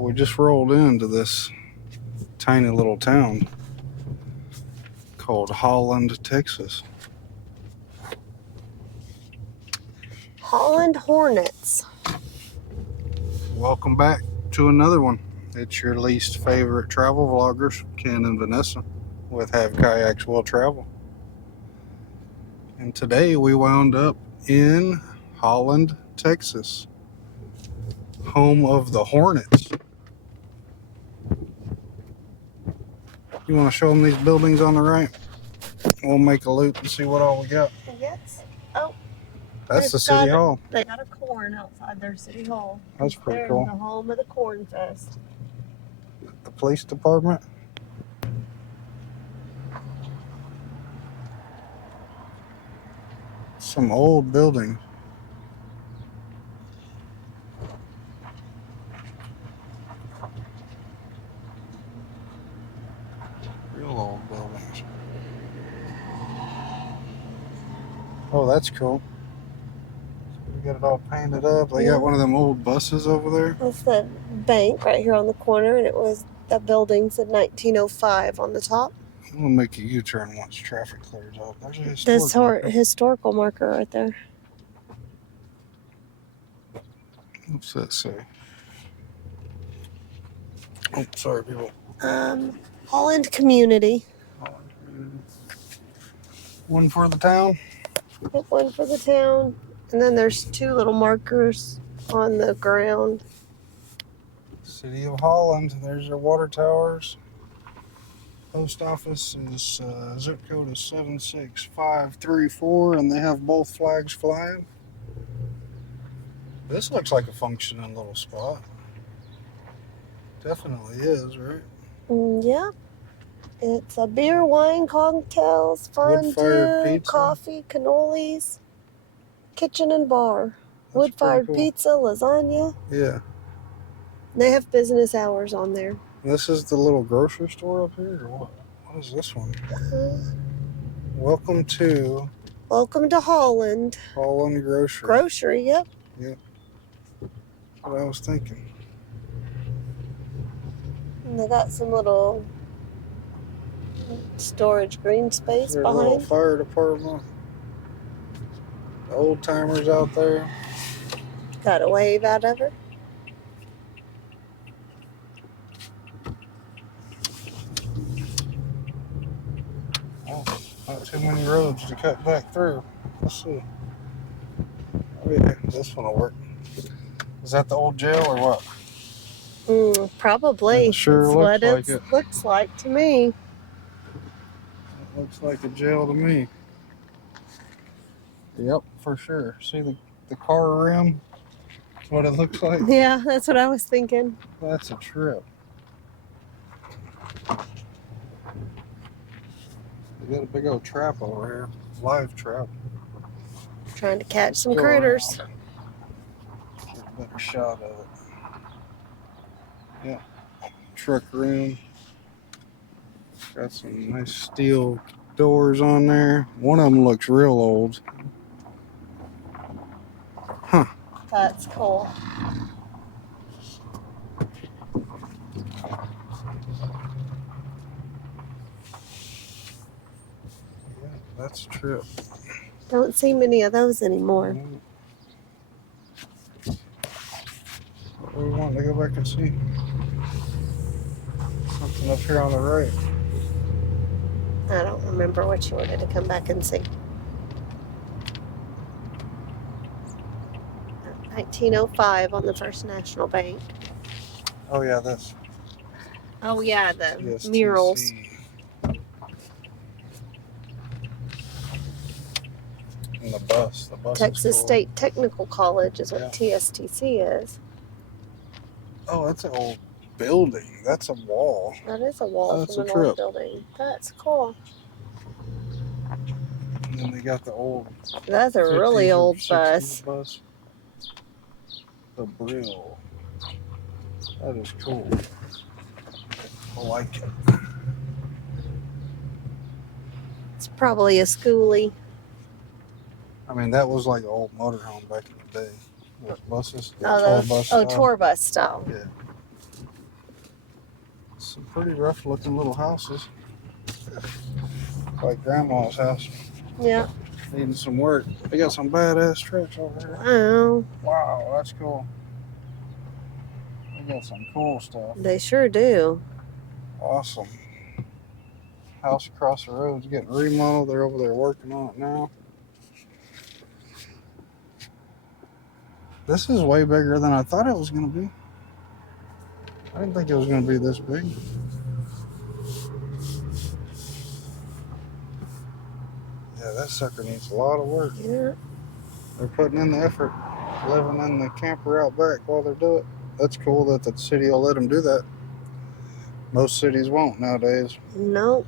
Well, we just rolled into this tiny little town called Holland, Texas. Holland Hornets. Welcome back to another one. It's your least favorite travel vloggers, Ken and Vanessa, with Have Kayaks Will Travel. And today we wound up in Holland, Texas, home of the Hornets. You want to show them these buildings on the right? We'll make a loop and see what all we got. Yes. Oh. That's the city hall. They got a corn outside their city hall. That's pretty cool. The home of the Corn Fest. The police department. Some old buildings. Real old buildings. Oh, that's cool. We got it all painted up. They got one of them old buses over there. That's the bank right here on the corner, and it was the building said 1905 on the top. We'll make a U-turn once traffic clears up. There's a historical marker right there. What's that say? Oh, sorry, people. Holland Community. One for the town. One for the town. And then there's two little markers on the ground. City of Holland. There's their water towers. Post office is zip code is 76534, and they have both flags flying. This looks like a functioning little spot. Definitely is, right? Yeah. It's a beer, wine, cocktails, fondue, coffee, cannolis, kitchen and bar. Wood-fired pizza, lasagna. Yeah. They have business hours on there. This is the little grocery store up here, or what? What is this one? Welcome to Holland. Holland Grocery. Grocery, yep. Yep. That's what I was thinking. And they got some little storage green space behind. Little fire department. The old timers out there. Got a wave out of her. Oh, not too many roads to cut back through. Let's see. Oh yeah, this one will work. Is that the old jail or what? Probably. It sure looks like it. Looks like to me. It looks like a jail to me. Yep, for sure. See the car rim? That's what it looks like. Yeah, that's what I was thinking. That's a trip. They got a big old trap over here. Live trap. Trying to catch some critters. Get a better shot of it. Yeah. Truck room. Got some nice steel doors on there. One of them looks real old. Huh. That's cool. Yeah, that's a trip. Don't see many of those anymore. What do we want to go back and see? Something up here on the right. I don't remember what you wanted to come back and see. 1905 on the First National Bank. Oh yeah, this. Oh yeah, the TSTC. murals. And the bus. Texas State Technical College is what TSTC is. Oh, that's an old building. That's a wall. That is a wall from an old building. That's cool. And then they got the old. That's a really old bus. The Brill. That is cool. I like it. It's probably a schoolie. I mean, that was like an old motorhome back in the day. What, buses? Tour bus style. Yeah. Some pretty rough looking little houses. Like Grandma's house. Yeah. Needing some work. They got some badass trucks over here. Wow. Wow, that's cool. They got some cool stuff. They sure do. Awesome. House across the road is getting remodeled. They're over there working on it now. This is way bigger than I thought it was going to be. I didn't think it was going to be this big. Yeah, that sucker needs a lot of work. Yeah. They're putting in the effort, living in the camper out back while they do it. That's cool that the city will let them do that. Most cities won't nowadays. No.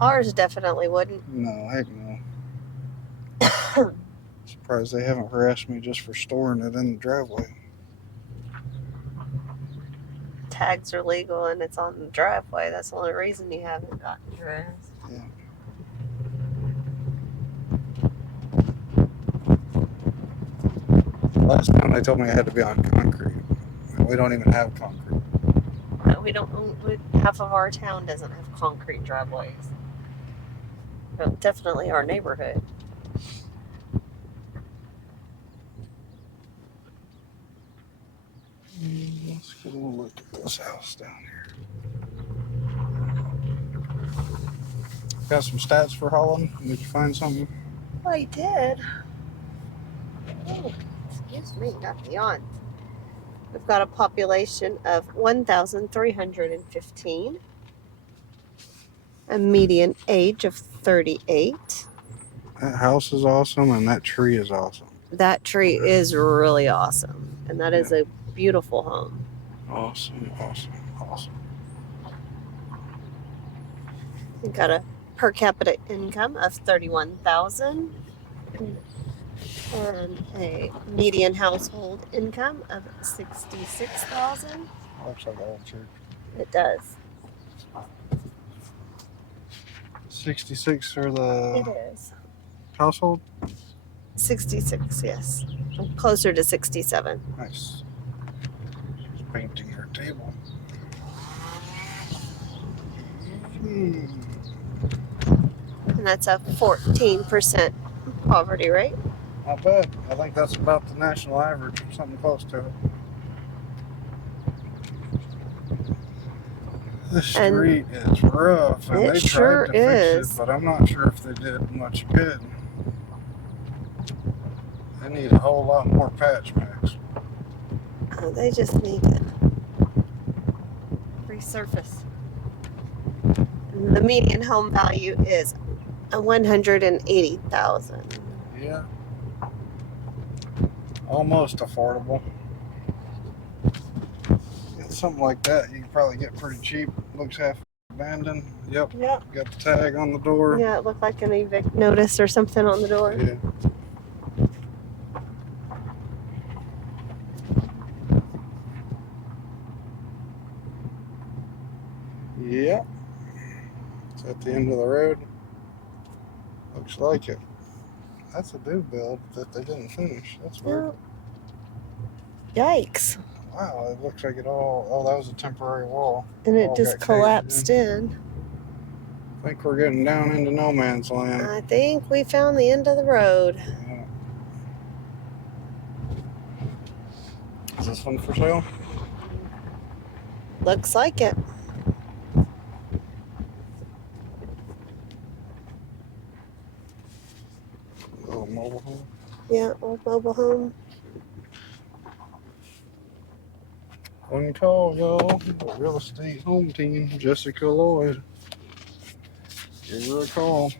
Ours definitely wouldn't. No, heck no. Surprised they haven't harassed me just for storing it in the driveway. Tags are legal and it's on the driveway. That's the only reason you haven't gotten harassed. Yeah. Last time they told me I had to be on concrete. We don't even have concrete. No, we don't. Half of our town doesn't have concrete driveways. Well, definitely our neighborhood. Let's get a little look at this house down here. Got some stats for Holland? Did you find something? I did. Oh, excuse me, not beyond. We've got a population of 1,315, a median age of 38. That house is awesome and that tree is awesome. That tree is really awesome, and that is a beautiful home. Awesome, awesome, awesome. We've got a per capita income of 31,000 and a median household income of 66,000. Looks like an old church. It does. 66 for It the is. household? 66, yes. Closer to 67. Nice. She's painting her table. And that's a 14% poverty rate. Not bad. I think that's about the national average or something close to it. The street is rough, and they tried to fix it, but I'm not sure if they did much good. They need a whole lot more patch mix. Oh, they just need to resurface. And the median home value is $180,000. Yeah. Almost affordable. Get something like that you can probably get pretty cheap. Looks half abandoned. Yep. Yep. Got the tag on the door. Yeah, it looked like an evict notice or something on the door. Yeah. Yep. It's at the end of the road. Looks like it. That's a new build that they didn't finish. That's weird. Yikes. Wow, it looks like it all... Oh, that was a temporary wall. And it All just got caved collapsed in. I think we're getting down into no man's land. I think we found the end of the road. Yeah. Is this one for sale? Looks like it. Little mobile home. Yeah, old mobile home. One call, y'all. The real estate home team, Jessica Lloyd. Give her a call.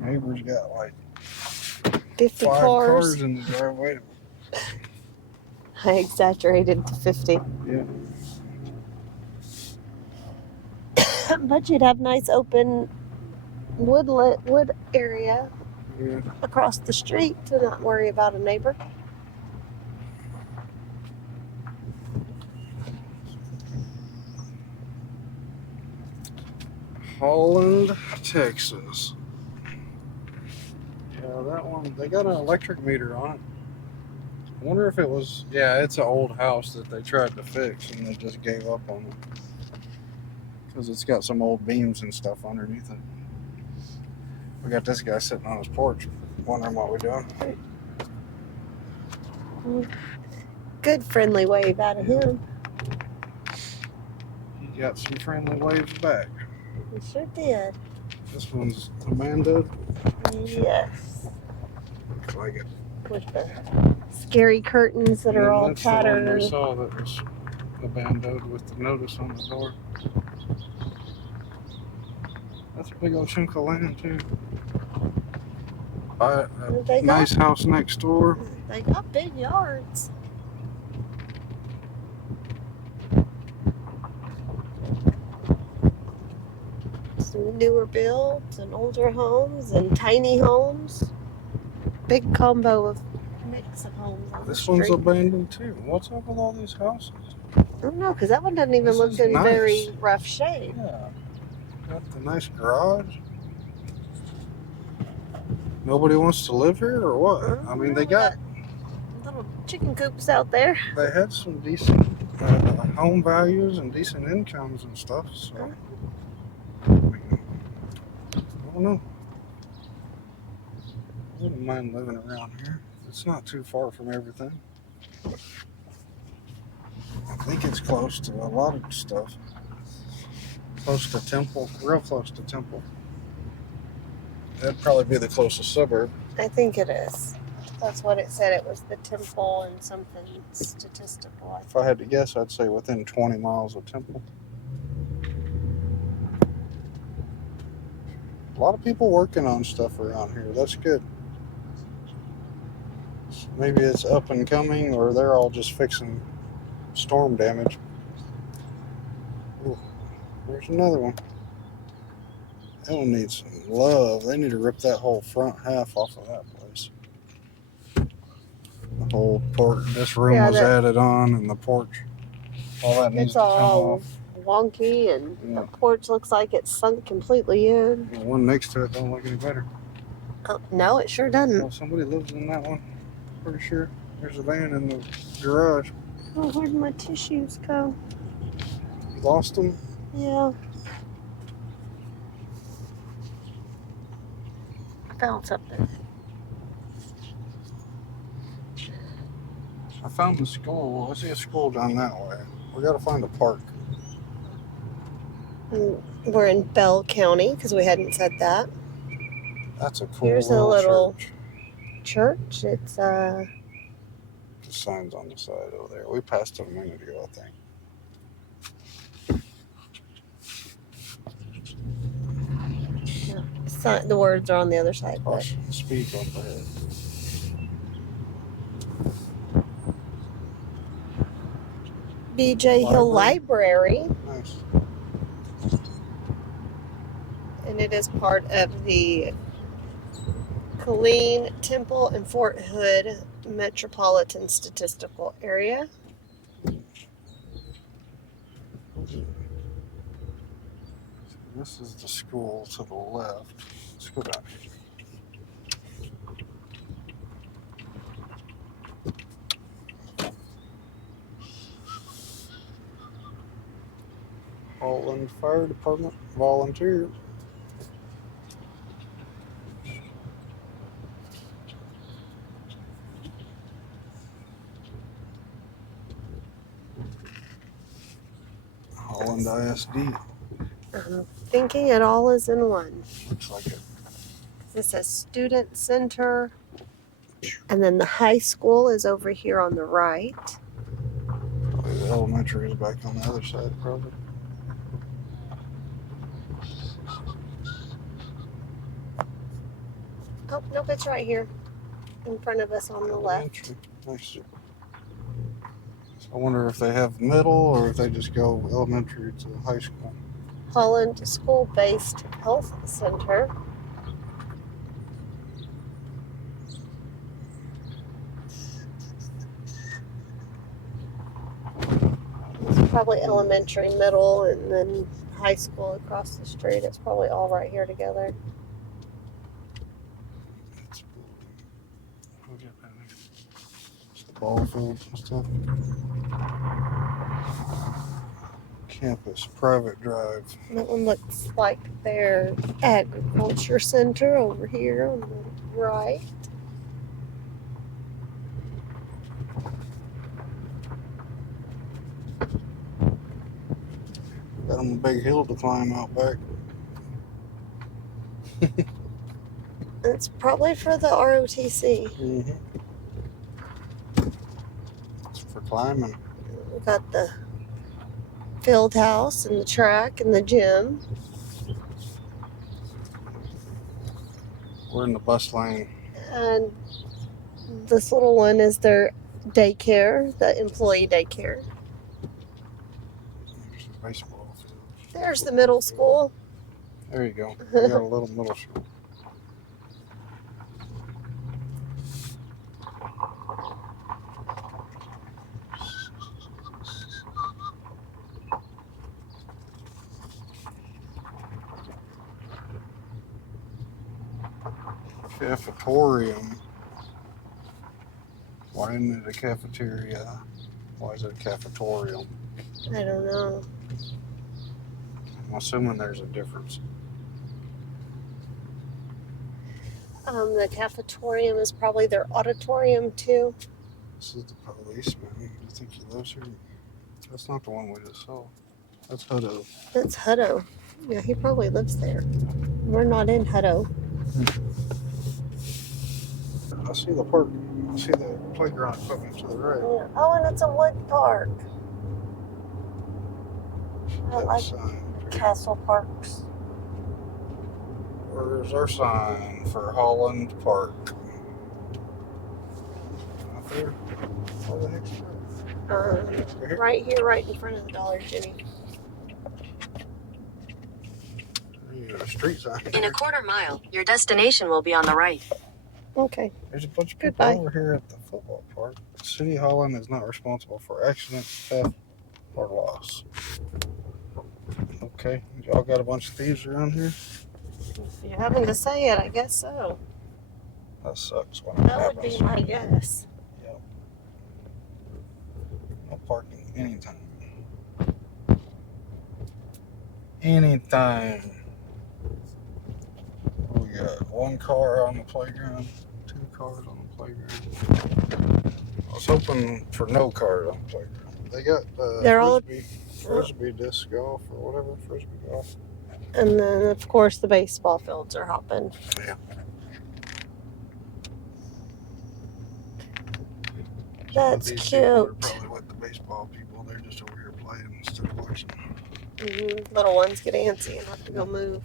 Neighbor's got like 50 5 cars. cars in the driveway. I exaggerated to 50. Yeah. But you'd have nice open wood area Yeah. across the street to not worry about a neighbor. Holland, Texas. Yeah, that one, they got an electric meter on it. I wonder if it was, yeah, it's an old house that they tried to fix and they just gave up on it. Because it's got some old beams and stuff underneath it. We got this guy sitting on his porch wondering what we're doing. Good friendly wave out of him. He got some friendly waves back. He sure did. This one's abandoned. Yes. Looks like it. With the scary curtains that are all That's the one tattered. we saw that was abandoned with the notice on the door. That's a big old chunk of land too. Buy a nice house next door. They got big yards. Some newer builds and older homes and tiny homes. Big combo of mix of homes on This the one's street. abandoned too. What's up with all these houses? I don't know, because that one doesn't even This look is in nice. very rough shape. Yeah. Got the nice garage. Nobody wants to live here or what? I mean, they got little chicken coops out there. they had some decent home values and decent incomes and stuff. So I mean, I don't know. I wouldn't mind living around here. It's not too far from everything. I think it's close to a lot of stuff. Close to Temple, real close to Temple. That'd probably be the closest suburb. I think it is. That's what it said. It was the Temple and something statistical. If I had to guess, I'd say within 20 miles of Temple. A lot of people working on stuff around here. That's good. Maybe it's up and coming, or they're all just fixing storm damage. Ooh, there's another one. That one needs some love. They need to rip that whole front half off of that place. The whole porch. This room was added on, and the porch. All that needs to come off. Wonky, and the porch looks like it's sunk completely in. The one next to it don't look any better. No, it sure doesn't. Well, somebody lives in that one. Pretty sure. There's a van in the garage. Oh, where'd my tissues go? You lost them? Yeah. I found something. I found the school. I see a school down that way. We got to find a park. We're in Bell County because we hadn't said that. That's a cool Here's a little church. It's The signs on the side over there. We passed it a minute ago, I think. The words are on the other side. Oh, speed bump ahead. BJ Hill Library. Nice. And it is part of the Killeen, Temple, and Fort Hood Metropolitan Statistical Area. This is the school to the left. Let's go down here. Holland Fire Department volunteer. Holland ISD. I'm thinking it all is in one. Looks like it. This says Student Center, and then the high school is over here on the right. Probably the elementary is back on the other side, probably. Oh, nope, it's right here in front of us on the left. Nice. I wonder if they have middle or if they just go elementary to high school. Holland School-Based Health Center. It's probably elementary, middle, and then high school across the street. It's probably all right here together. ball fields and stuff. Campus private drive. That one looks like their agriculture center over here on the right. Got them a big hill to climb out back. It's probably for the ROTC. Mm-hmm. It's for climbing. We got the field house and the track and the gym. We're in the bus lane. And this little one is their daycare, the employee daycare. There's a baseball field. There's the middle school. There you go. We got a little middle school. Cafetorium. Why isn't it a cafeteria? Why is it a cafetorium? I don't know. I'm assuming there's a difference. The cafetorium is probably their auditorium too. This is the policeman. You think he lives here? That's not the one we just saw. That's Hutto. That's Hutto. Yeah, he probably lives there. We're not in Hutto. I see the park. I see the playground equipment to the right. Yeah. Oh, and it's a wood park. I That like sign. Castle Parks. Where's our sign for Holland Park? Out there? Where the heck's that? Right here, right in front of the Dollar General. There's a street sign. In a quarter mile, your destination will be on the right. Okay. There's a bunch of people Goodbye. over here at the football park. City Holland is not responsible for accident, theft, or loss. Okay, y'all got a bunch of thieves around here? If you're having to say it, I guess so. That sucks when it That would happens. be my guess. Yep. No parking anytime. Anytime. We got one car on the playground, 2 cars on the playground. I was hoping for no cars on the playground. They got They're all- frisbee disc golf or whatever, frisbee golf. And then, of course, the baseball fields are hopping. Yeah. That's These people are cute. probably with the baseball people. They're just over here playing instead of watching. Little ones get antsy and have to go move.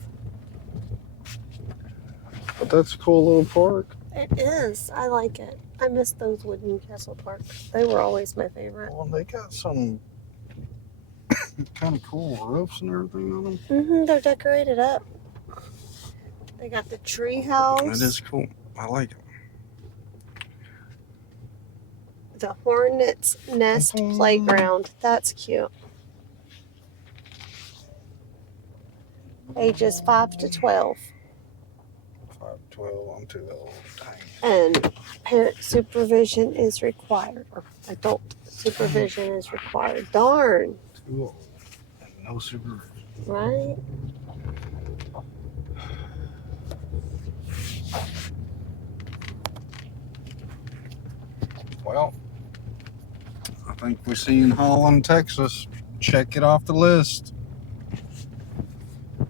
But that's a cool little park. It is. I like it. I miss those wooden castle parks. They were always my favorite. Well, they got some kind of cool roofs and everything on them. They're decorated up. They got the tree house. That is cool. I like it. The Hornet's Nest Playground. That's cute. Ages 5 to 12. 5, 12, I'm too old. Dang. And parent supervision is required. Or adult supervision is required. Darn. Too old. And no supervision. Right? Well, I think we seen Holland, Texas. Check it off the list.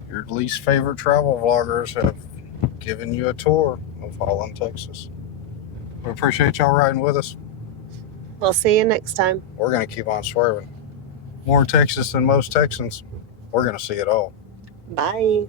Your least favorite travel vloggers have given you a tour of Holland, Texas. We appreciate y'all riding with us. We'll see you next time. We're going to keep on swerving. More Texas than most Texans. We're going to see it all. Bye.